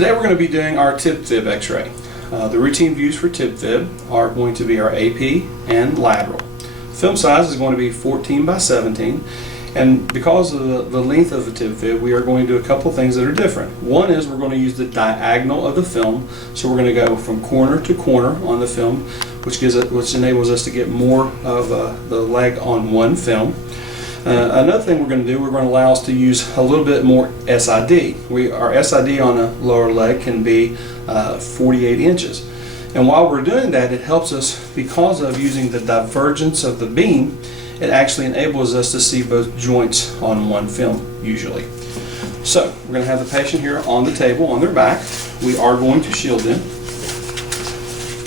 Today we're going to be doing our Tib Fib x-ray. The routine views for Tib Fib are going to be our AP and lateral. Film size is going to be 14 by 17, and because of the length of the Tib Fib, we are going to do a couple things that are different. One is we're going to use the diagonal of the film, so we're going to go from corner to corner on the film, which enables us to get more of the leg on one film. Another thing we're going to do, we're going to allow us to use a little bit more SID. Our SID on a lower leg can be 48 inches. And while we're doing that, it helps us because of using the divergence of the beam. It actually enables us to see both joints on one film usually. So we're going to have the patient here on the table on their back. We are going to shield them.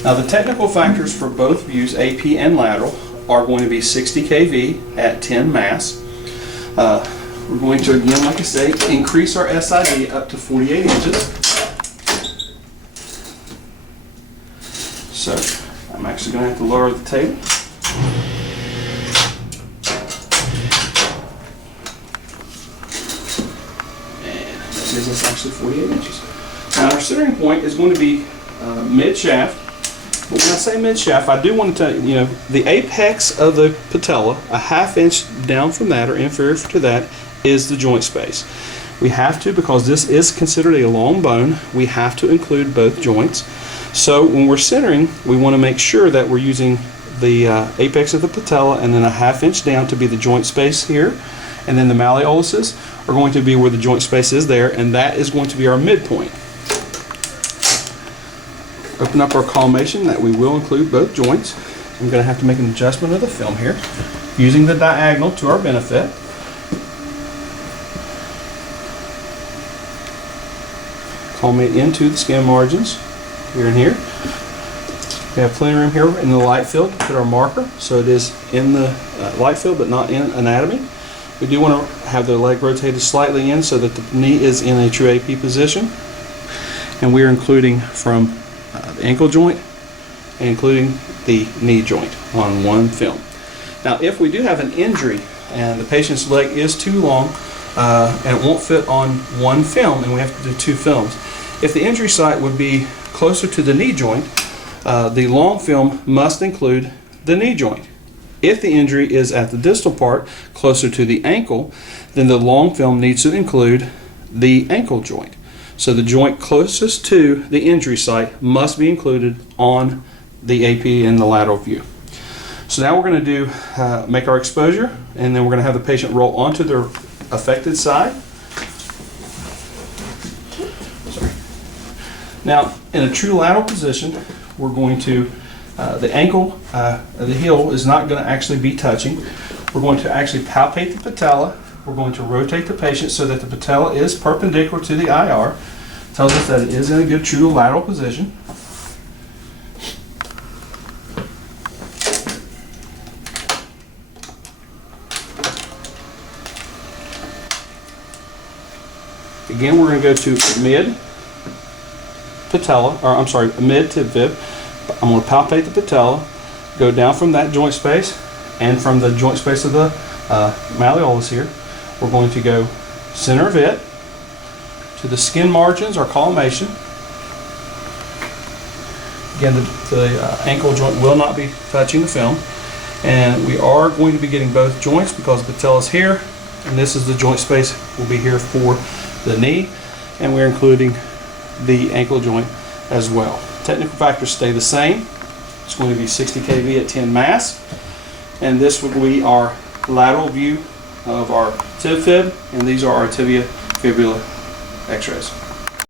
Now the technical factors for both views, AP and lateral, are going to be 60 kV at 10 mass. We're going to, again, like I say, increase our SID up to 48 inches. So I'm actually going to have to lower the table. And that gives us actually 48 inches. Now our centering point is going to be mid-shaft. But when I say mid-shaft, I do want to tell you, the apex of the patella, a ½ inch down from that or inferior to that, is the joint space. We have to, because this is considered a long bone, we have to include both joints. So when we're centering, we want to make sure that we're using the apex of the patella and then a ½ inch down to be the joint space here. And then the malleoluses are going to be where the joint space is there, and that is going to be our midpoint. Open up our collimation that we will include both joints. I'm going to have to make an adjustment of the film here using the diagonal to our benefit. Collimate into the skin margins here and here. We have plenty of room here in the light field to put our marker, so it is in the light field but not in anatomy. We do want to have the leg rotated slightly in so that the knee is in a true AP position, and we are including from the ankle joint, including the knee joint on one film. Now if we do have an injury and the patient's leg is too long and it won't fit on one film and we have to do two films, if the injury site would be closer to the knee joint, the long film must include the knee joint. If the injury is at the distal part closer to the ankle, then the long film needs to include the ankle joint. So the joint closest to the injury site must be included on the AP and the lateral view. So now we're going to do make our exposure, and then we're going to have the patient roll onto their affected side. Sorry. Now in a true lateral position, we're going to the ankle, the heel is not going to actually be touching. We're going to actually palpate the patella. We're going to rotate the patient so that the patella is perpendicular to the IR. Tells us that it is in a good true lateral position. Again, we're going to go to mid patella, or I'm sorry, mid Tib Fib. I'm going to palpate the patella, go down from that joint space, and from the joint space of the malleolus here, we're going to go center of it to the skin margins, our collimation. Again, the ankle joint will not be touching the film, and we are going to be getting both joints because the patella is here, and this is the joint space will be here for the knee, and we're including the ankle joint as well. Technical factors stay the same. It's going to be 60 kV at 10 mass, and this will be our lateral view of our Tib Fib, and these are our tibia fibula x-rays.